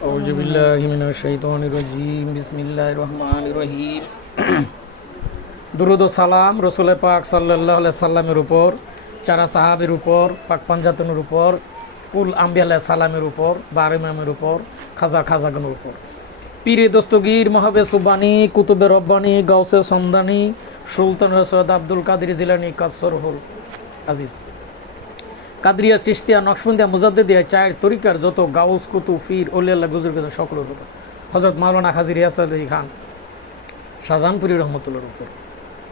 أعوذ بالله من الشيطان الرجيم بسم الله الرحمن الرحيم দুরুদ ও সালাম রসুল পাক সাল্লাহ সাল্লামের উপর চারা সাহাবের উপর পাক পাঞ্জাতনের উপর কুল আম্বি আল্লাহ সালামের উপর বার ইমামের উপর খাজা খাজাগনের উপর পীরে দস্তগীর মহাবে সুবানি কুতুবে রব্বানি গাউসে সন্দানি সুলতান সৈয়দ আব্দুল কাদির জিলানি কাসরহুল আজিজ কাদরিয়া চিস্তিয়া নকশবন্দিয়া, মুজাদ্দিদিয়া, চায়ের তরিকার যত গাউস কুতু ফির, ওলিয়াল্লাহ গুজুর গেছে সকলের উপর। হজরত মাওলানা হাজির ইয়াসাদ আলী খান, শাহজাহানপুরি রহমতুল্লার উপর।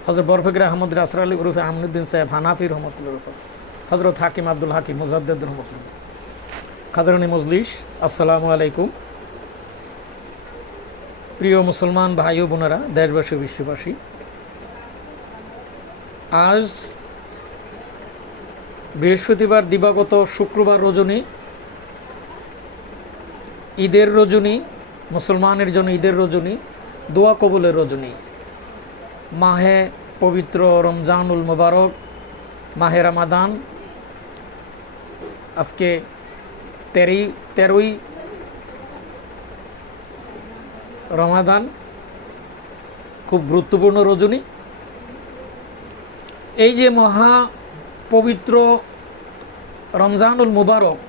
হজরত বরফিকর আহমদ আসর আলী উরুফে আহমদুদ্দিন সাহেব হানাফি রহমতুল্লার উপর। হজরত হাকিম আব্দুল হাকিম মুজাদ্দিদ রহমতুল্লাহ। খাজরানি মজলিস, আসসালামু আলাইকুম। প্রিয় মুসলমান ভাই ও বোনেরা, দেশবাসী বিশ্ববাসী, আজ বৃহস্পতিবার দিবাগত শুক্রবার রজনী, ঈদের রজনী, মুসলমানের জন্য ঈদের রজনী, দোয়া কবুলের রজনী। মাহে পবিত্র রমজানুল মোবারক, মাহে রামাদান। আজকে তেরোই তেরোই রমাদান, খুব গুরুত্বপূর্ণ রজনী। এই যে মহা পবিত্র রমজানুল মুবারক।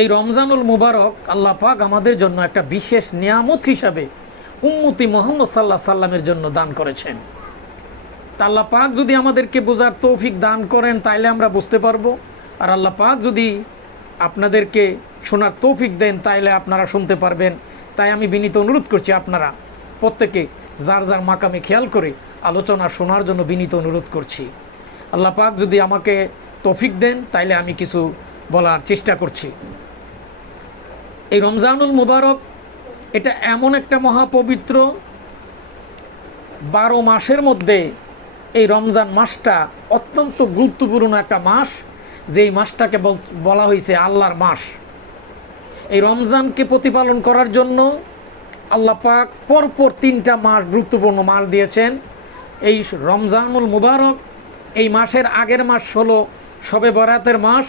এই রমজানুল মুবারক আল্লাহ পাক আমাদের জন্য একটা বিশেষ নিয়ামত হিসাবে উম্মতি মোহাম্মদ সাল্লাহ সাল্লামের জন্য দান করেছেন। আল্লাহ পাক যদি আমাদেরকে বোঝার তৌফিক দান করেন, তাইলে আমরা বুঝতে পারব। আর আল্লাহ পাক যদি আপনাদেরকে শোনার তৌফিক দেন, তাইলে আপনারা শুনতে পারবেন। তাই আমি বিনীত অনুরোধ করছি আপনারা প্রত্যেকে যার যার মাকামে খেয়াল করে আলোচনা শোনার জন্য বিনীত অনুরোধ করছি। আল্লাহ পাক যদি আমাকে তফিক দেন, তাইলে আমি কিছু বলার চেষ্টা করছি। এই রমজানুল মুবারক, এটা এমন একটা মহাপবিত্র বারো মাসের মধ্যে এই রমজান মাসটা অত্যন্ত গুরুত্বপূর্ণ একটা মাস, যেই মাসটাকে বল- বলা হয়েছে আল্লাহর মাস। এই রমজানকে প্রতিপালন করার জন্য আল্লাহ পাক পরপর তিনটা মাস গুরুত্বপূর্ণ মাস দিয়েছেন। এই রমজানুল মুবারক এই মাসের আগের মাস হলো সবে বরাতের মাস।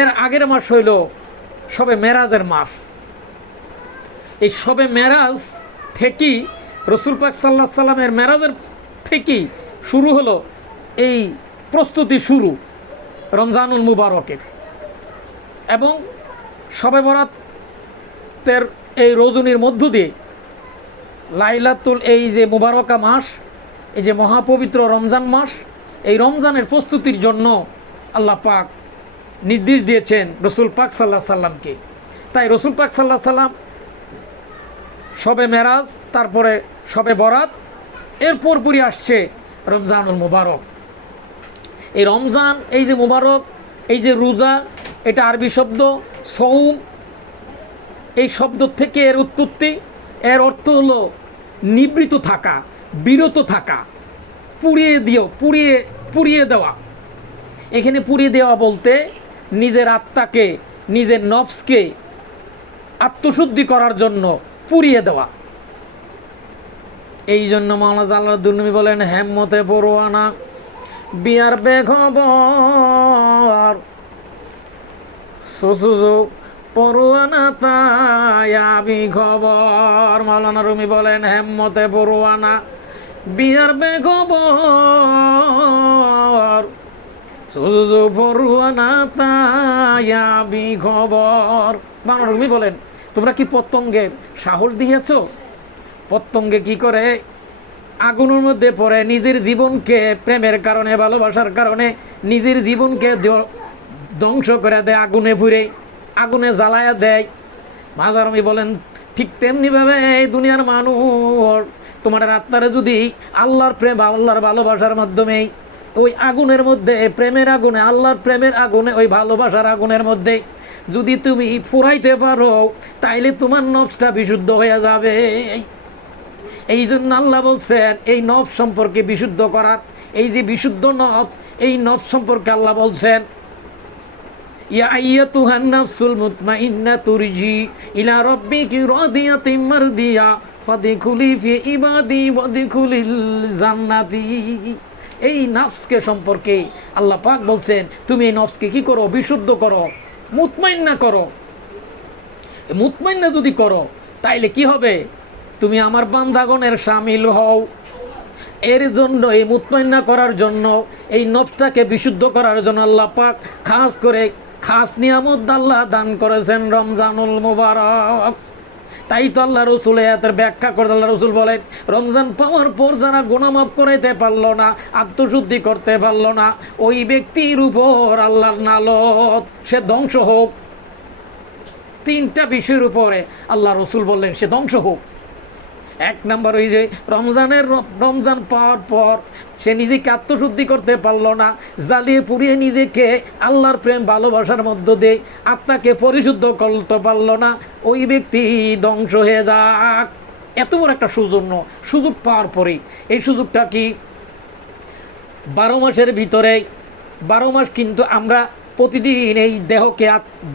এর আগের মাস হইল সবে মেরাজের মাস। এই সবে মেরাজ থেকেই রসুল পাক সাল্লাহ সাল্লামের মেরাজের থেকেই শুরু হলো এই প্রস্তুতি শুরু রমজানুল মুবারকের এবং সবে বরাতের এই রজনীর মধ্য দিয়ে লাইলাতুল এই যে মুবারকা মাস, এই যে মহাপবিত্র রমজান মাস এই রমজানের প্রস্তুতির জন্য আল্লাহ পাক নির্দেশ দিয়েছেন রসুল পাক সাল্লাহ সাল্লামকে। তাই রসুল পাক সাল্লাহ সাল্লাম সবে মেরাজ, তারপরে সবে বরাত এর পরপরই আসছে রমজানুল মুবারক। এই রমজান, এই যে মুবারক, এই যে রোজা, এটা আরবি শব্দ সৌম এই শব্দ থেকে এর উৎপত্তি, এর অর্থ হলো নিবৃত থাকা, বিরত থাকা। পুড়িয়ে দিও, পুড়িয়ে পুড়িয়ে দেওয়া। এখানে পুড়িয়ে দেওয়া বলতে নিজের আত্মাকে, নিজের নফসকে আত্মশুদ্ধি করার জন্য পুড়িয়ে দেওয়া। এই জন্য মাওলানা আল্লাহ দুর্নবী বলেন, হেম্মতে পড়ুয়ানা বিয়ার বেখবর সুসুজু পড়ুয়ানা তায়াবি খবর। মাওলানা রুমি বলেন, হেম্মতে পড়ুয়ানা বিয়ার খবর। মাওলানা বলেন, তোমরা কি পতঙ্গের সাহস দিয়েছ? পতঙ্গে কি করে আগুনের মধ্যে পড়ে নিজের জীবনকে প্রেমের কারণে, ভালোবাসার কারণে নিজের জীবনকে ধ্বংস করে দেয়, আগুনে পুড়ে, আগুনে জ্বালায়া দেয়? মাজার বলেন, ঠিক তেমনিভাবে এই দুনিয়ার মানুষ তোমার আত্মারে যদি আল্লাহর প্রেম আল্লাহর ভালোবাসার মাধ্যমে ওই আগুনের মধ্যে প্রেমের আগুনে, আল্লাহর প্রেমের আগুনে, ওই ভালোবাসার আগুনের মধ্যে যদি তুমি ফুরাইতে পারো, তাইলে তোমার নবসটা বিশুদ্ধ হয়ে যাবে। এই জন্য আল্লাহ বলছেন, এই নব সম্পর্কে বিশুদ্ধ করার, এই যে বিশুদ্ধ নব এই নব সম্পর্কে আল্লাহ বলছেন, ইয়া আইয়াতুহান নাফসুল মুতমাইন্না তুরজি ইলা রাব্বিকি রাদিয়াতিম মারদিয়া ফাদখুলি ফি ইবাদি জান্নাতি। এই নফসকে সম্পর্কে আল্লাহ পাক বলছেন, তুমি এই নফসকে কি করো? বিশুদ্ধ করো, মুতমাইন্না করো। মুতমাইন্না যদি করো, তাইলে কি হবে? তুমি আমার বান্দাগণের সামিল হও। এর জন্য, এই মুতমাইন্না করার জন্য, এই নফটাকে বিশুদ্ধ করার জন্য আল্লাহ পাক খাস করে, খাস নিয়ামত আল্লাহ দান করেছেন রমজানুল মুবারক। তাই তো আল্লাহ রসুল এতের ব্যাখ্যা করে আল্লাহ রসুল বলেন, রমজান পাওয়ার পর যারা গুণামাপ করাইতে পারল না, আত্মশুদ্ধি করতে পারল না, ওই ব্যক্তির উপর আল্লাহর নালত, সে ধ্বংস হোক। তিনটা বিষয়ের উপরে আল্লাহ রসুল বললেন, সে ধ্বংস হোক। এক নাম্বার ওই যে রমজানের রমজান পাওয়ার পর সে নিজেকে আত্মশুদ্ধি করতে পারল না, জ্বালিয়ে পুড়িয়ে নিজেকে আল্লাহর প্রেম, ভালোবাসার মধ্য দিয়ে আত্মাকে পরিশুদ্ধ করতে পারল না। ওই ব্যক্তি ধ্বংস হয়ে যাক। এত বড় একটা সুযোগ সুযোগ পাওয়ার পরেই। এই সুযোগটা কি বারো মাসের ভিতরে বারো মাস কিন্তু আমরা প্রতিদিন এই দেহকে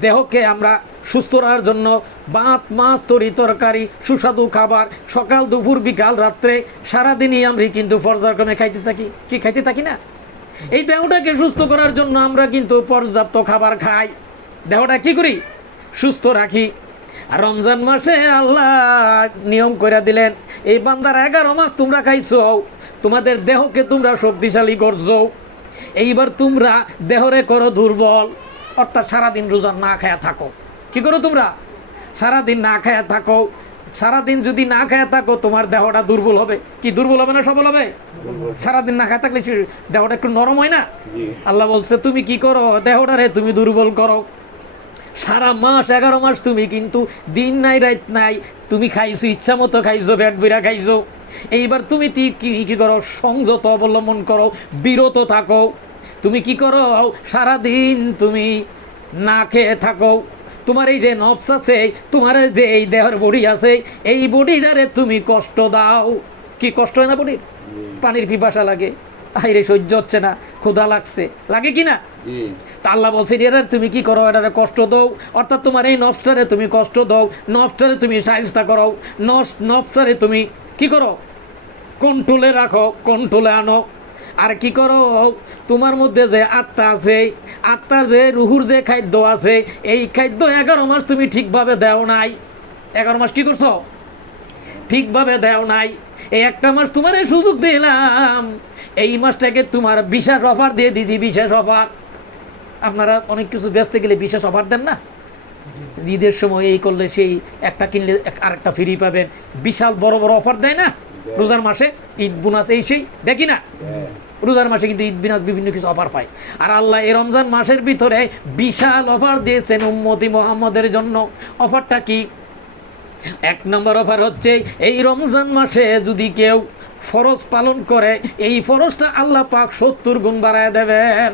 দেহকে আমরা সুস্থ রাখার জন্য ভাত মাছ, তরি, তরকারি, সুস্বাদু খাবার, সকাল, দুপুর, বিকাল, রাত্রে, সারাদিনই আমরা কিন্তু পর্যায়ক্রমে খাইতে থাকি। কি খাইতে থাকি না? এই দেহটাকে সুস্থ করার জন্য আমরা কিন্তু পর্যাপ্ত খাবার খাই। দেহটা কি করি? সুস্থ রাখি। আর রমজান মাসে আল্লাহ নিয়ম করে দিলেন, এই বান্দার এগারো মাস তোমরা খাইছো, তোমাদের দেহকে তোমরা শক্তিশালী করছ। এইবার তোমরা দেহরে করো দুর্বল। অর্থাৎ সারাদিন রোজা না খায়া থাকো। কি করো তোমরা? সারাদিন না খায়া থাকো। সারাদিন যদি না খায়া থাকো তোমার দেহটা দুর্বল হবে। কি দুর্বল হবে না সবল হবে? সারাদিন না খায়া থাকলে দেহটা একটু নরম হয় না? আল্লাহ বলছে তুমি কি করো? দেহটা রে তুমি দুর্বল করো। সারা মাস এগারো মাস তুমি কিন্তু দিন নাই রাত নাই তুমি খাইছো ইচ্ছা মতো খাইছো ব্যাট বিরা খাইছো। এইবার তুমি কি কি করো? সংযত অবলম্বন করো। বিরত থাকো। তুমি কি করো? সারাদিন তুমি না খেয়ে থাকো। তোমার এই যে নফস আছে তোমার যে এই দেহের বডি আছে এই বডিটারে তুমি কষ্ট দাও। কি কষ্ট হয় না বডি পানির পিপাসা লাগে। আইরে সহ্য হচ্ছে না। ক্ষুধা লাগছে। লাগে কি না? তা আল্লাহ বলছে এরা তুমি কি করো? এটারে কষ্ট দাও। অর্থাৎ তোমার এই নফটারে তুমি কষ্ট দাও। নফটারে তুমি সাহিস্তা করো। নস নফটারে তুমি কি করো? কন্ট্রোলে রাখো কন্ট্রোলে আনো। আর কি করো? তোমার মধ্যে যে আত্মা আছে আত্মা যে রুহুর যে খাদ্য আছে, এই খাদ্য এগারো মাস তুমি ঠিকভাবে দেও নাই। এগারো মাস কি করছ? ঠিকভাবে দেও নাই। এই একটা মাস তোমার এই সুযোগ দিলাম। এই মাসটাকে তোমার বিশেষ অফার দিয়ে দিছি বিশেষ অফার আপনারা অনেক কিছু ব্যস্ত গেলে বিশেষ অফার দেন না? ঈদের সময় এই করলে সেই একটা কিনলে আরেকটা ফ্রি পাবেন। বিশাল বড় বড় অফার দেয় না? রোজার মাসে ঈদ বোনাস এই সেই দেখি না? রোজার মাসে কিন্তু ঈদ বিনাস বিভিন্ন কিছু অফার পায়। আর আল্লাহ এই রমজান মাসের ভিতরে বিশাল অফার দিয়েছেন উম্মতি মোহাম্মদের জন্য। অফারটা কি? এক নম্বর অফার হচ্ছে এই রমজান মাসে যদি কেউ ফরজ পালন করে এই ফরজটা আল্লাহ পাক সত্তর গুণ বাড়ায় দেবেন।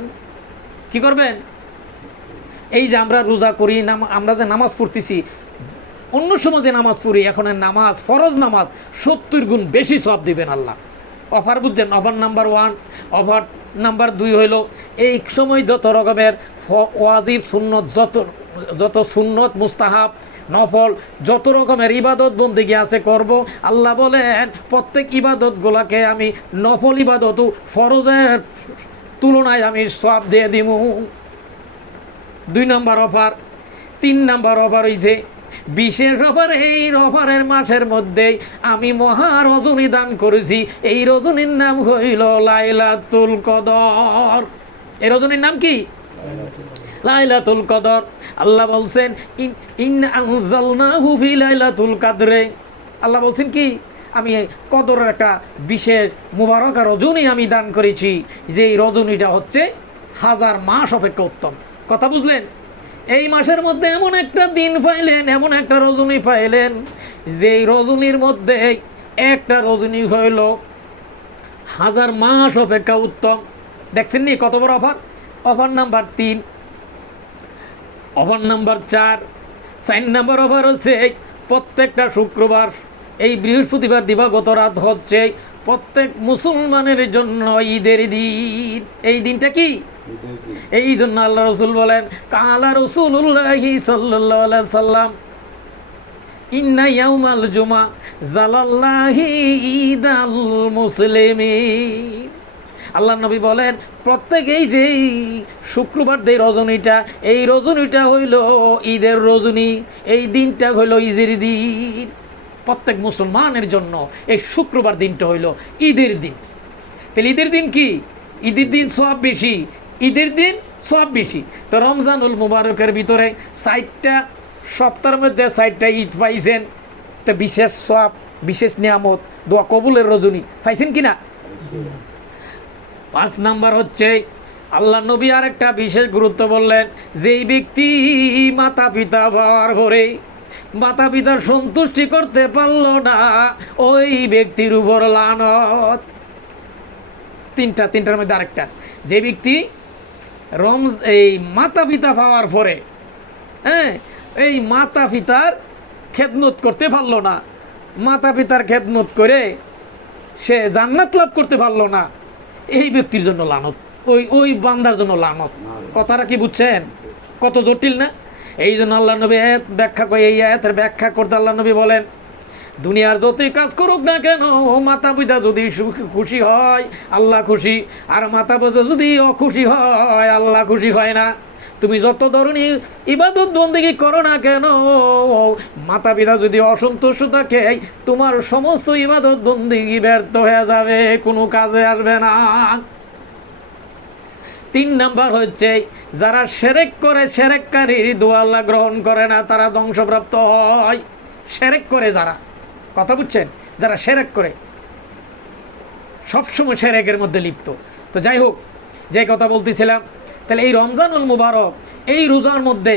কি করবেন? এই যে আমরা রোজা করি আমরা যে নামাজ পড়তেছি, অন্য সময় যে নামাজ পড়ি, এখন নামাজ, ফরজ নামাজ, সত্তর গুণ বেশি সব দিবেন আল্লাহ। অফার বুঝছেন? Offer number one, offer number দুই হইল, এই সময় যত রকমের ওয়াজিব, সুন্নত, যত যত সুন্নত, মুস্তাহাব, নফল, যত রকমের ইবাদত বন্দিগি আছে, করব। আল্লাহ বলেন, প্রত্যেক ইবাদতগুলাকে আমি নফল ইবাদত ফরজের তুলনায় আমি সব দিয়ে দিব দুই নম্বর অফার, তিন নম্বর অফার হয়েছে বিশেষ অফার এই অফারের মাসের মধ্যে আমি মহা রজনী দান করেছি। এই রজনীর নাম হইল লাইলাতুল কদর। এই রজনীর নাম কি? লাইলাতুল কদর। আল্লাহ বলছেন, ইন আনজালনাহু ফি লাইলাতুল কাদরে। আল্লাহ বলছেন কি? আমি কদরের একটা বিশেষ মুবারক রজনী আমি দান করেছি যে এই রজনীটা হচ্ছে হাজার মাস অপেক্ষা উত্তম। কথা বুঝলেন? এই মাসের মধ্যে এমন একটা দিন পাইলেন, এমন একটা রজনী পাইলেন যে এই রজনীর মধ্যে একটা রজনী হইল হাজার মাস অপেক্ষা উত্তম। দেখছেন নি কত বড় অফার? অফার নাম্বার তিন, অফার নাম্বার চার সাইন নাম্বার অফার হচ্ছে প্রত্যেকটা শুক্রবার, এই বৃহস্পতিবার দিবাগত রাত হচ্ছে প্রত্যেক মুসলমানের জন্য ঈদের দিন। এই দিনটা কি? এই জন্য আল্লাহ রসুল বলেন, কালা রসুল্লাহি সাল্লাহ সাল্লাম জুমা, জালাল্লাহি ঈদাল মুসলিমিন। আল্লাহ নবী বলেন প্রত্যেক এই যে এই শুক্রবার রজনীটা, এই রজনীটা হইল ঈদের রজনী, এই দিনটা হইল ঈদের দিন। প্রত্যেক মুসলমানের জন্য এই শুক্রবার দিনটা হইল ঈদের দিন। তাহলে ঈদের দিন কি? ঈদের দিন সব বেশি। ঈদের দিন সব বেশি। তো রমজানুল মুবারকের ভিতরে সাইটটা সপ্তাহের মধ্যে সাইটটা ঈদ পাইছেন। তো বিশেষ সব, বিশেষ নিয়ামত, দোয়া কবুলের রজনী। চাইছেন কি না পাঁচ নাম্বার হচ্ছে, আল্লাহ নবী আর একটা বিশেষ গুরুত্ব বললেন, যেই ব্যক্তি মাতা পিতা পাওয়ার পরে মাতা পিতার সন্তুষ্টি করতে পারল না, ওই ব্যক্তির উপর লানত। তিনটা, তিনটার মধ্যে আরেকটা। যে ব্যক্তি রমজ এই মাতা পিতা পাওয়ার পরে হ্যাঁ এই মাতা পিতার খেদমত করতে পারল না। মাতা পিতার খেদমত করে সে জান্নাত লাভ করতে পারল না। এই ব্যক্তির জন্য লানত, ওই ওই বান্দার জন্য লানত। কথাটা কি বুঝছেন? কত জটিল না? এই জন্য আল্লাহ নবী ব্যাখ্যা এই ব্যাখ্যা করতে আল্লাহ নবী বলেন দুনিয়ার যতই কাজ করুক না কেন, মাতা পিতা যদি খুশি হয়, আল্লাহ খুশি। আর মাতা পিতা যদি অখুশি হয়, আল্লাহ খুশি হয় না। তুমি যত ধরনের ইবাদত বন্দিগি করো না কেন, মাতা পিতা যদি অসন্তুষ্ট থাকে, তোমার সমস্ত ইবাদত বন্দিগি ব্যর্থ হয়ে যাবে, কোনো কাজে আসবে না। তিন নাম্বার হচ্ছে, যারা সেরেক করে সেরেককারীর দোয়া আল্লাহ গ্রহণ করে না, তারা ধ্বংসপ্রাপ্ত হয়। সেরেক করে যারা। কথা বুঝছেন? যারা সেরেক করে, সবসময় সেরেকের মধ্যে লিপ্ত। তো যাই হোক, যে কথা বলতেছিলাম, তাহলে এই রমজানুল মুবারক, এই রোজার মধ্যে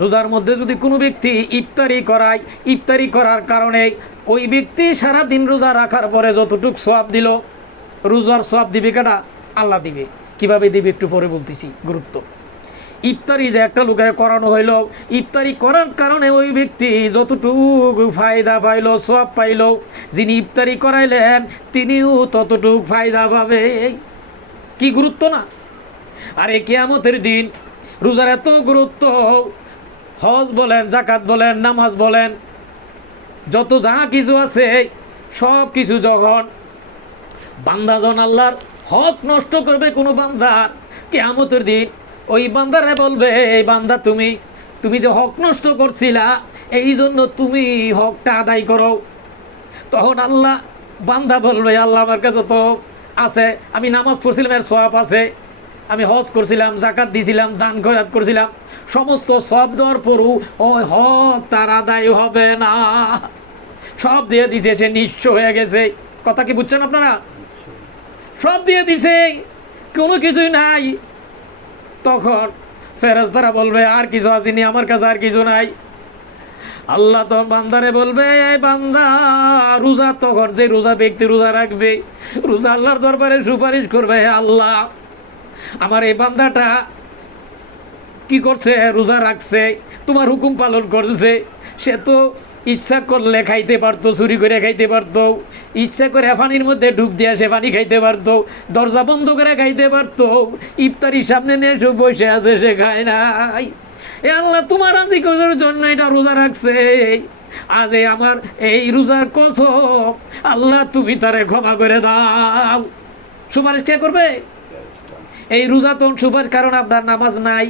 রোজার মধ্যে যদি কোনো ব্যক্তি ইফতারি করায়, ইফতারি করার কারণে ওই ব্যক্তি সারা দিন রোজা রাখার পরে যতটুক সোয়াব দিল, রোজার সোয়াব দিবে কেটা আল্লাহ দিবে। কীভাবে দিবে একটু পরে বলতেছি, গুরুত্ব। ইফতারি যে একটা লোকে করানো হইল, ইফতারি করার কারণে ওই ব্যক্তি যতটুকু ফায়দা পাইল সব পাইল, যিনি ইফতারি করাইলেন, তিনিও ততটুক ফায়দা পাবে। কি গুরুত্ব না? আরে কেয়ামতের দিন রোজার এত গুরুত্ব, হজ বলেন জাকাত বলেন, নামাজ বলেন, যত যা কিছু আছে, সব কিছু যখন বান্দাজন আল্লাহর হক নষ্ট করবে কোনো বান্দার, কেয়ামতের দিন ওই বান্দারে বলবে, এই বান্দা তুমি তুমি যে হক নষ্ট করছিলা, এই জন্য তুমি হকটা আদায় করো। তখন আল্লাহ বান্দা বলবে, আল্লাহ আমার কাছে তো আছে, আমি নামাজ পড়ছিলাম, এর সব আছে। আমি হজ করছিলাম জাকাত দিছিলাম, দান খয়রাত করছিলাম। সমস্ত সব দেওয়ার পরও ওই হক তার আদায় হবে না। সব দিয়ে দিছে, সে নিঃস্ব হয়ে গেছে। কথা কি বুঝছেন আপনারা? সব দিয়ে দিছে, কোনো কিছুই নাই। তখন ফেরেস্তারা বলবে, আর কিছু আসিনি, আমার কাছে আর কিছু নাই। আল্লাহ তো বান্দারে বলবে বান্দা, রোজা তখন যে রোজা ব্যক্তি রোজা রাখবে, রোজা আল্লাহর দরবারে সুপারিশ করবে, "হে আল্লাহ, আমার এই বান্দাটা কি করছে, রোজা রাখছে, তোমার হুকুম পালন করছে সে তো ইচ্ছা করলে খাইতে পারতো চুরি করে খাইতে পারতো। ইচ্ছা করে পানির মধ্যে ডুব দিয়ে সে পানি খাইতে পারতো। দরজা বন্ধ করে খাইতে পারতো। ইফতারির সামনে নিয়ে সব বসে আছে সে খায় নাই। এ আল্লাহ তোমার আজি করার জন্য এটা রোজা রাখছে? আজ আমার এই রোজার কসম আল্লাহ তুমি তারে ক্ষমা করে দাও। সুপারিশ কে করবে? এই রোজা তো সুপার কারণ আপনার নামাজ নাই।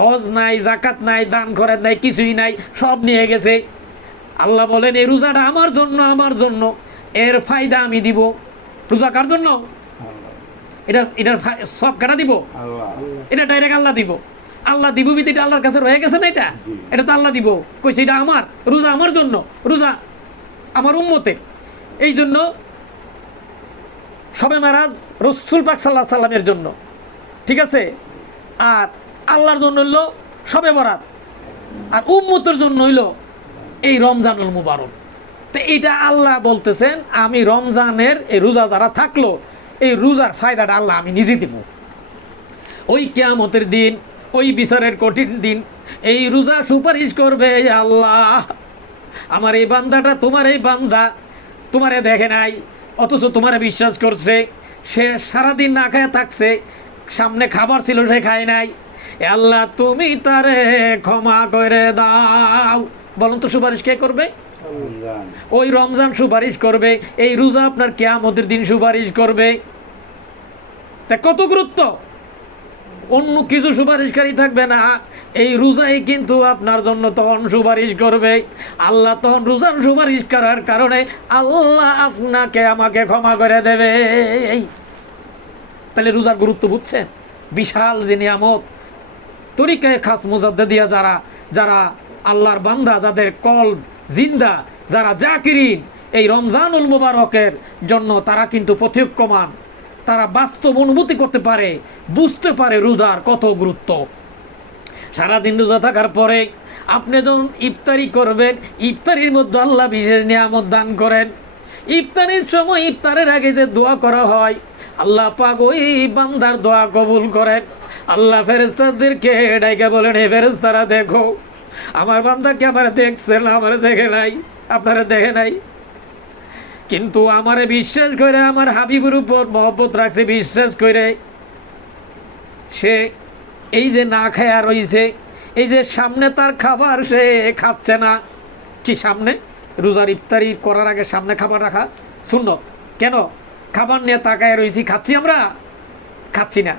হজ নাই জাকাত নাই দান খরাত নাই কিছুই নাই সব নিয়ে গেছে। আল্লাহ বলেন এই রোজাটা আমার জন্য আমার জন্য। এর ফায়দা আমি দিব। রোজা কার জন্য? এটা এটার সব কাটা দিব? এটা ডাইরেক্ট আল্লাহ দিব। আল্লাহ দিব বিধি এটা আল্লাহর কাছে রয়ে গেছে না এটা? এটা তো আল্লাহ দিব। কইছে এটা আমার রোজা আমার জন্য রোজা আমার উম্মতের। এই জন্য সবে মারাজ রসুল পাক সাল্লাহ সাল্লামের জন্য। ঠিক আছে? আর আল্লাহর জন্য হইল সবে বরাত। আর উম্মতের জন্য হইল এই রমজানুল মুবারক। তো এইটা আল্লাহ বলতেছেন, আমি রমজানের এই রোজা যারা থাকল, এই রোজার ফায়দাটা আল্লাহ আমি নিজে দিব। ওই কেয়ামতের দিন, ওই বিচারের কঠিন দিন, এই রোজা সুপারিশ করবে আল্লাহ। আমার এই বান্দাটা, তোমার এই বান্দা, তোমারে দেখে নাই, অথচ তোমারে বিশ্বাস করছে, সে সারাদিন না খায় থাকছে, সামনে খাবার ছিল সে খায় নাই। আল্লাহ তুমি তারে ক্ষমা করে দাও। বলুন তো সুপারিশ কে করবে? ওই রমজান সুপারিশ করবে এই রোজা আপনার কেয়ামতের দিন সুপারিশ করবে। তা কত গুরুত্ব? অন্য কিছু সুপারিশকারী থাকবে না। এই রোজাই কিন্তু আপনার জন্য তখন সুপারিশ করবে। আল্লাহ তখন রোজার সুপারিশ করার কারণে আল্লাহ আপনাকে আমাকে ক্ষমা করে দেবে। তাহলে রোজার গুরুত্ব বুঝছেন? বিশাল যে নিয়ামত। তরিকায় খাস মুজাদ্দে দিয়া যারা যারা আল্লাহর বান্দা, যাদের কল জিন্দা, যারা জাকিরিন, এই রমজানুল মুবারকের জন্য তারা কিন্তু প্রত্যক্ষমান তারা বাস্তব অনুভূতি করতে পারে, বুঝতে পারে রোজার কত গুরুত্ব। সারাদিন রোজা থাকার পরে আপনি যখন ইফতারি করবেন, ইফতারির মধ্যে আল্লাহ বিশেষ নিয়ামত দান করেন। ইফতারির সময় ইফতারের আগে যে দোয়া করা হয়, আল্লাহ পাক ওই বান্দার দোয়া কবুল করেন। আল্লাহ ফেরেস্তাদেরকে ডাইকে বলেন, হে ফেরেস্তারা দেখো, আমার বান্দাকে আমার দেখছে না, আমার দেখে নাই? আপনারা দেখে নাই? কিন্তু আমারে বিশ্বাস করে আমার হাবিবুর উপর মহব্বত রাখছে, বিশ্বাস করে। সে এই যে না খায়া রইছে, এই যে সামনে তার খাবার সে খাচ্ছে না। কি সামনে? রোজার ইফতারি করার আগে সামনে খাবার রাখা। শূন্য কেন? খাবার নিয়ে তাকায় রয়েছি খাচ্ছি আমরা? খাচ্ছি না।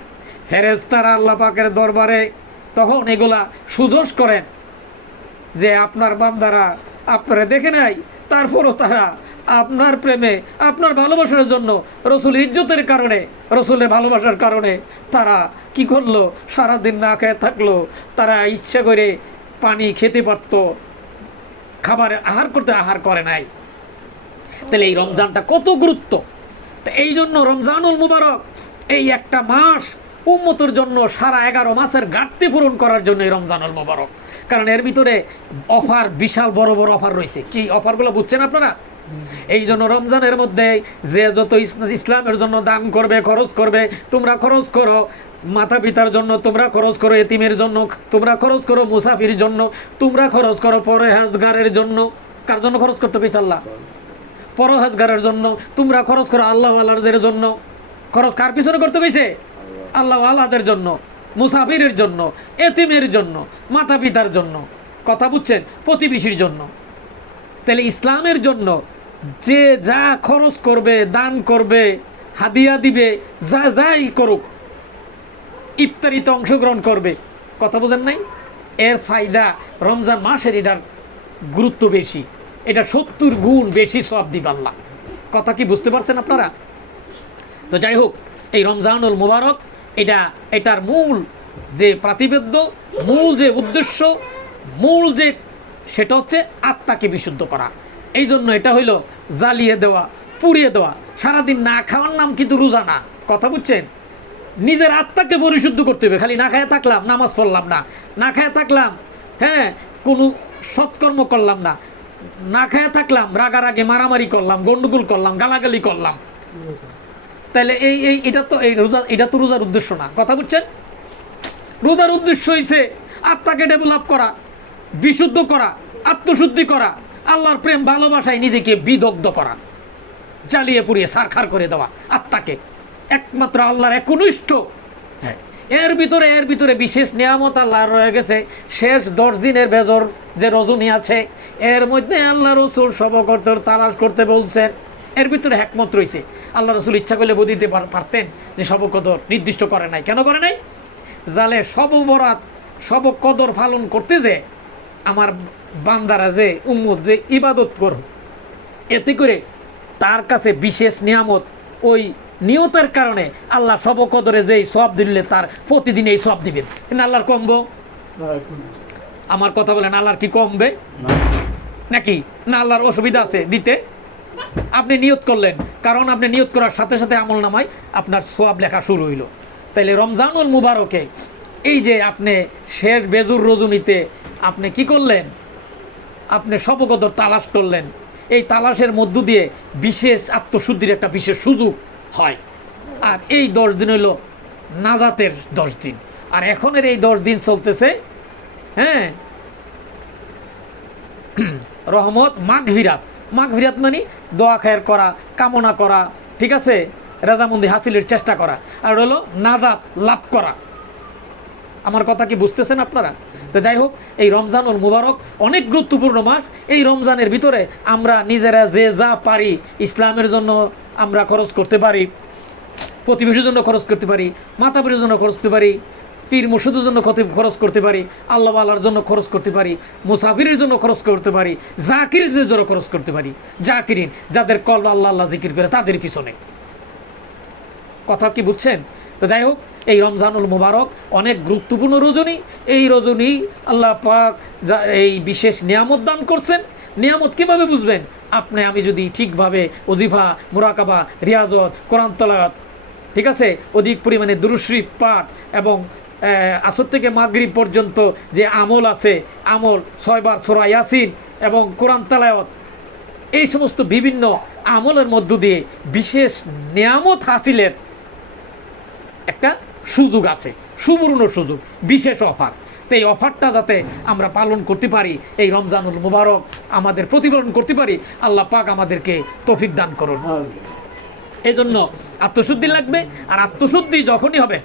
ফেরেস্তারা আল্লাহ পাকের দরবারে তখন এগুলা সুদোষ করেন যে আপনার বান্দারা আপনারা দেখে নাই, তারপরও তারা আপনার প্রেমে, আপনার ভালোবাসার জন্য রসুল ইজ্জতের কারণে, রসুলের ভালোবাসার কারণে তারা কি করল? সারাদিন না খেয়ে থাকল, তারা ইচ্ছা করে পানি খেতে পারতো, খাবার আহার করতে আহার করে নাই। তাহলে এই রমজানটা কত গুরুত্ব? এই জন্য রমজানুল মুবারক এই একটা মাস উম্মতের জন্য সারা এগারো মাসের ঘাটতি পূরণ করার জন্য এই রমজানুল মুবারক। কারণ এর ভিতরে অফার, বিশাল বড় বড় অফার রয়েছে। কি অফারগুলো বুঝছেন আপনারা? এই জন্য রমজানের মধ্যে যে যত ইসলামের জন্য দান করবে, খরচ করবে, তোমরা খরচ করো। মাতা পিতার জন্য তোমরা খরচ করো, এতিমের জন্য তোমরা খরচ করো, মুসাফির জন্য তোমরা খরচ করো, পরেহাজগারের জন্য। কার জন্য খরচ করতে পেয়েছে আল্লাহ? পরহাজগারের জন্য তোমরা খরচ করো আল্লাহ আল্লাহদের জন্য। খরচ কার পিছনে করতে গেছে আল্লাহ আল্লাহদের জন্য, মুসাফিরের জন্য, এতিমের জন্য মাতা পিতার জন্য, কথা বুঝছেন? প্রতিবেশীর জন্য। তাহলে ইসলামের জন্য যে যা খরচ করবে, দান করবে, হাদিয়া দিবে, যা যাই করুক, ইফতারিতে অংশগ্রহণ করবে, কথা বোঝেন নাই? এর ফায়দা রমজান মাসের এটার গুরুত্ব বেশি। এটা সত্তর গুণ বেশি সব দিব আল্লাহ। কথা কি বুঝতে পারছেন আপনারা? তো যাই হোক, এই রমজানুল মুবারক এটা, এটার মূল যে প্রাতিবেদ্য, মূল যে উদ্দেশ্য, মূল যে সেটা হচ্ছে আত্মাকে বিশুদ্ধ করা। এই জন্য এটা হইল জ্বালিয়ে দেওয়া, পুড়িয়ে দেওয়া। সারাদিন না খাওয়ার নাম কিন্তু রোজা না। কথা বুঝছেন? নিজের আত্মাকে পরিশুদ্ধ করতে হবে। খালি না খায় থাকলাম, নামাজ পড়লাম না। না খায় থাকলাম হ্যাঁ কোনো সৎকর্ম করলাম না। না খায় থাকলাম, রাগারাগে, মারামারি করলাম, গন্ডগোল করলাম, গালাগালি করলাম। তাহলে এই এই, এটা তো, এই রোজা এটা তো রোজার উদ্দেশ্য না। কথা বুঝছেন? রোজার উদ্দেশ্য হয়েছে আত্মাকে ডেভেলপ করা, বিশুদ্ধ করা, আত্মশুদ্ধি করা, আল্লাহর প্রেম, ভালোবাসায় নিজেকে বিদগ্ধ করা, জ্বালিয়ে পুড়িয়ে সারখার করে দেওয়া আত্মাকে। একমাত্র আল্লাহর একনিষ্ঠ। হ্যাঁ এর ভিতরে এর ভিতরে বিশেষ নিয়ামত আল্লাহ রয়ে গেছে। শেষ দশ দিনের বেজর যে রজনী আছে, এর মধ্যে আল্লাহ রসুল সবকর্তর তালাশ করতে বলছেন এর ভিতরে একমত রয়েছে আল্লাহ রসুল ইচ্ছা করলে বুঝিতে পারতেন যে সবকদর নির্দিষ্ট করে নাই। কেন করে নাই? জালে সব বরাত সব কদর পালন করতে যে আমার বান্দারা যে উম্মত যে ইবাদত কর এতে করে তার কাছে বিশেষ নিয়ামত ওই নিয়তের কারণে আল্লাহ সব কদরে যেই সব দিলে তার প্রতিদিন এই সব দিবেন। কিন্তু আল্লাহর কমবো? আমার কথা বলেন আল্লাহর কি কমবে? নাকি? না আল্লাহর অসুবিধা আছে দিতে? আপনি নিয়ত করলেন, কারণ আপনি নিয়ত করার সাথে সাথে আমল নামায় আপনার সোয়াব লেখা শুরু হইল। তাইলে রমজানুল মুবারকে এই যে আপনি শেষ বেজুর রজনীতে আপনি কি করলেন? আপনি সবকদর তালাশ করলেন। এই তালাশের মধ্য দিয়ে বিশেষ আত্মশুদ্ধির একটা বিশেষ সুযোগ হয়। আর এই দশ দিন হইল নাজাতের দশ দিন। আর এখনের এই দশ দিন চলতেছে হ্যাঁ? রহমত মাঘভিরাত মাঘভিরাত মানে দোয়া খায়ের করা, কামনা করা, ঠিক আছে? রাজামন্দি হাসিলের চেষ্টা করা। আর হলো নাজাত লাভ করা। আমার কথা কি বুঝতেছেন আপনারা? তো যাই হোক, এই রমজানুল মুবারক অনেক গুরুত্বপূর্ণ মাস। এই রমজানের ভিতরে আমরা নিজেরা যে যা পারি, ইসলামের জন্য আমরা খরচ করতে পারি, প্রতিবেশীর জন্য খরচ করতে পারি মাতাপির জন্য খরচ করতে পারি পীর মুর্শিদের জন্য ক্ষতি- খরচ করতে পারি, আল্লাহ আল্লাহর জন্য খরচ করতে পারি, মুসাফিরের জন্য খরচ করতে পারি জাকিরদের জন্য খরচ করতে পারি। জাকিরিন যাদের কল আল্লাহ আল্লাহ জিকির করে তাদের পিছনে। কথা কি বুঝছেন? তো যাই হোক, এই রমজানুল মুবারক অনেক গুরুত্বপূর্ণ রজনী। এই রজনী আল্লাহ পাক যা- এই বিশেষ নিয়ামত দান করছেন। নিয়ামত কীভাবে বুঝবেন? আপনি আমি যদি ঠিকভাবে অজিফা মুরাকাবা, রিয়াজত, কোরআন তলাত ঠিক আছে? অধিক পরিমাণে দুরুশ্রী পাঠ এবং আসর থেকে মাগরিব পর্যন্ত যে আমল আছে আমল ছয়বার সোরা ইয়াসিন এবং কোরআন তালায়ত এই সমস্ত বিভিন্ন আমলের মধ্য দিয়ে বিশেষ নিয়ামত হাসিলের একটা সুযোগ আছে সুবর্ণ সুযোগ বিশেষ অফার। তো এই অফারটা যাতে আমরা পালন করতে পারি এই রমজানুল মুবারক আমাদের প্রতিপালন করতে পারি আল্লাহ পাক আমাদেরকে তৌফিক দান করুন। এই জন্য আত্মশুদ্ধি লাগবে আর আত্মশুদ্ধি যখনই হবে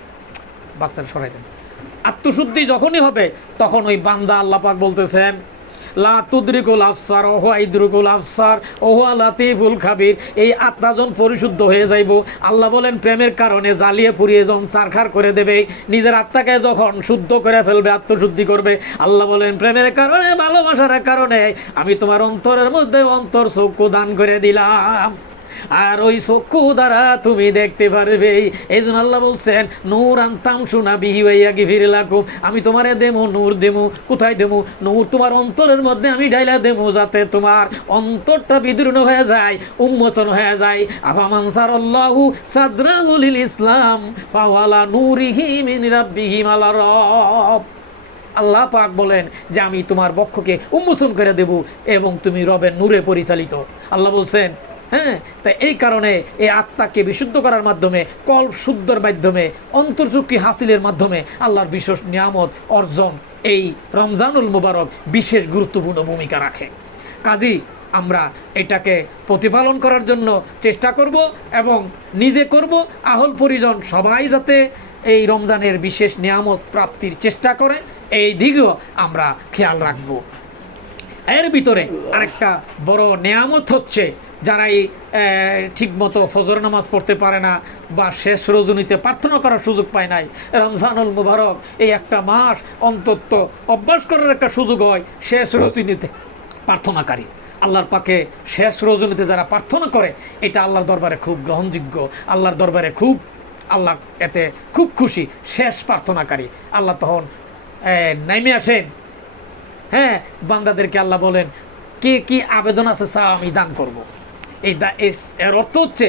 বাচ্চারা সরাই দেন। আত্মশুদ্ধি যখনই হবে, তখন ওই বান্দা আল্লাহ পাক বলতেছেন, লা আফসার, ওহা ইদ্রুকুল আফসার, ওহা লাতিফুল খাবির। এই আত্মাজন পরিশুদ্ধ হয়ে যাইব, আল্লাহ বলেন, প্রেমের কারণে জ্বালিয়ে পুড়িয়ে যখন সারখার করে দেবে, নিজের আত্মাকে যখন শুদ্ধ করে ফেলবে, আত্মশুদ্ধি করবে। আল্লাহ বলেন, প্রেমের কারণে, ভালোবাসার কারণে আমি তোমার অন্তরের মধ্যে অন্তর চক্ষু দান করে দিলাম। আর ওই চক্ষু দ্বারা তুমি দেখতে পারবে। এই জন্য আল্লাহ বলছেন, নূর আনতাম শোনা বিহি হইয়া কি ফিরে লাগুম আমি তোমারে দেমো, নূর দেমো, কোথায় দেমো? নূর তোমার অন্তরের মধ্যে আমি ডাইলা দেবো যাতে তোমার অন্তরটা বিদীর্ণ হয়ে যায়, উন্মোচন হয়ে যায়। আফামানসার আল্লাহু সাদরাউল ইসলাম ফাওয়ালা নূরিহি মিন রাব্বিহিম আলা রব। আল্লাহ পাক বলেন যে আমি তোমার বক্ষকে উন্মোচন করে দেব এবং তুমি রবের নূরে পরিচালিত। আল্লাহ বলছেন হ্যাঁ? তাই এই কারণে এই আত্মাকে বিশুদ্ধ করার মাধ্যমে, কল্প শুদ্ধর মাধ্যমে অন্তর্চুক্তি হাসিলের মাধ্যমে আল্লাহর বিশেষ নিয়ামত অর্জন এই রমজানুল মুবারক বিশেষ গুরুত্বপূর্ণ ভূমিকা রাখে। কাজী, আমরা এটাকে প্রতিপালন করার জন্য চেষ্টা করব এবং নিজে করব। আহল পরিজন সবাই যাতে এই রমজানের বিশেষ নিয়ামত প্রাপ্তির চেষ্টা করে, এই দিকেও আমরা খেয়াল রাখব। এর ভিতরে আরেকটা বড় নেয়ামত হচ্ছে যারা এই ঠিকমতো ফজর নামাজ পড়তে পারে না বা শেষ রজনীতে প্রার্থনা করার সুযোগ পায় নাই, রমজানুল মুবারক এই একটা মাস অন্তত অভ্যাস করার একটা সুযোগ হয় শেষ রজনীতে প্রার্থনাকারী। আল্লাহর পাকে শেষ রজনীতে যারা প্রার্থনা করে, এটা আল্লাহর দরবারে খুব গ্রহণযোগ্য, আল্লাহর দরবারে খুব, আল্লাহ এতে খুব খুশি, শেষ প্রার্থনাকারী। আল্লাহ তখন নেমে আসেন। হ্যাঁ বান্দাদেরকে আল্লাহ বলেন, কে কি আবেদন আছে চা আমি দান করব। এই এর অর্থ হচ্ছে,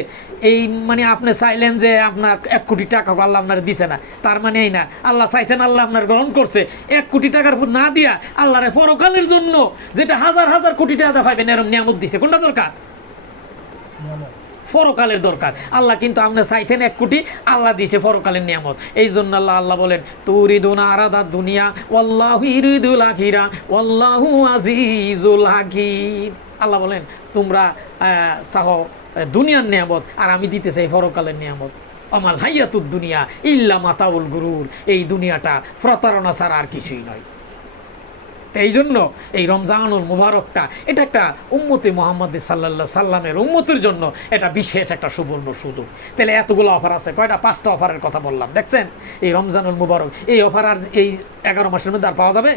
এই মানে আপনি চাইলেন যে আপনার এক কোটি টাকা আল্লাহ আপনার দিছে না, তার মানে এই না, আল্লাহ চাইছেন আল্লাহ আপনার গ্রহণ করছে, এক কোটি টাকার না দিয়া আল্লাহরে পরকালের জন্য, যেটা হাজার হাজার কোটি টাকা পাইবেন এরম নিয়ামত দিছে, কোনটা দরকার? পরকালের দরকার। আল্লাহ কিন্তু আপনি চাইছেন এক কোটি, আল্লাহ দিয়েছে পরকালের নিয়ামত। এই জন্য আল্লাহ আল্লাহ বলেন, তুরিদুন আরাদা দুনিয়া, ওয়াল্লাহু ইরিদুল আখিরা, ওয়াল্লাহু আজিজুল হাকিম। আল্লাহ বলেন, তোমরা চাহ দুনিয়ার নিয়ামত, আর আমি দিতে চাই পরকালের নিয়ামত। আমাল হাইয়াতুদ দুনিয়া ইল্লা মাতাউল গুরুর। এই দুনিয়াটা প্রতারণা ছাড়া আর কিছুই নয়। এই জন্য এই রমজানুল মুবারকটা, এটা একটা উম্মতে মোহাম্মদ সাল্লাহ সাল্লামের উম্মতের জন্য এটা বিশেষ একটা সুবর্ণ সুযোগ। তাহলে এতগুলো অফার আছে, কয়টা? পাঁচটা অফারের কথা বললাম, দেখছেন? এই রমজানুল মুবারক, এই অফার আর এই এগারো মাসের মধ্যে আর পাওয়া যাবে?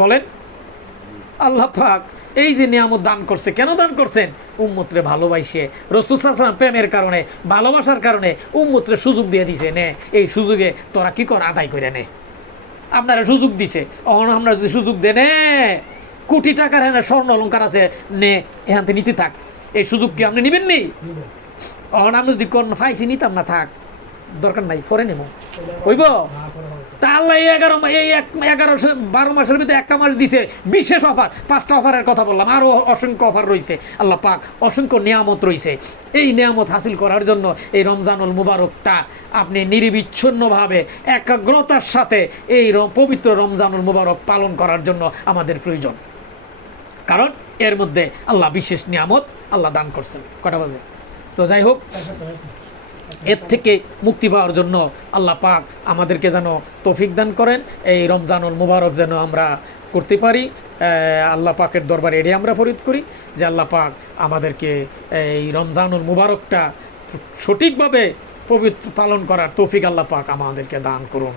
বলেন। আল্লাহ পাক, এই যে নিয়ামত দান করছে, কেন দান করছেন? উম্মতরে ভালোবাসে। রসুল সাল্লাম প্রেমের কারণে, ভালোবাসার কারণে উম্মতরে সুযোগ দিয়ে দিছে নে। এই সুযোগে তোরা কি কর? আদায় করে নে। আপনারা সুযোগ দিছে। অহন আমরা যদি সুযোগ দে নে কোটি টাকার হ্যাঁ স্বর্ণ অলঙ্কার আছে নে এখান থেকে নিতে থাক। এই সুযোগ কি আপনি নিবেন নি? অহন আমরা যদি কোন ফাইসি নিতাম না থাক। দরকার নাই, পরে নেব হইব? তা এগারো এই এক এগারো বারো মাসের ভিতরে একটা মাস দিছে, বিশেষ অফার, পাঁচটা অফারের কথা বললাম আরও অসংখ্য অফার রয়েছে আল্লাহ পাক অসংখ্য নিয়ামত রয়েছে এই নিয়ামত হাসিল করার জন্য এই রমজানুল মুবারকটা আপনি নিরবিচ্ছিন্নভাবে, একাগ্রতার সাথে এই পবিত্র রমজানুল মুবারক পালন করার জন্য আমাদের প্রয়োজন। কারণ এর মধ্যে আল্লাহ বিশেষ নিয়ামত আল্লাহ দান করছেন। কটা বাজে? তো যাই হোক। এর থেকে মুক্তি পাওয়ার জন্য আল্লাহ পাক আমাদেরকে যেন তৌফিক দান করেন। এই রমজানুল মুবারক যেন আমরা করতে পারি। আল্লাহ পাকের দরবারে এড়িয়ে আমরা ফরিদ করি যে আল্লাহ পাক আমাদেরকে এই রমজানুল মুবারকটা সঠিকভাবে পবিত্র পালন করার তৌফিক আল্লাহ পাক আমাদেরকে দান করুন।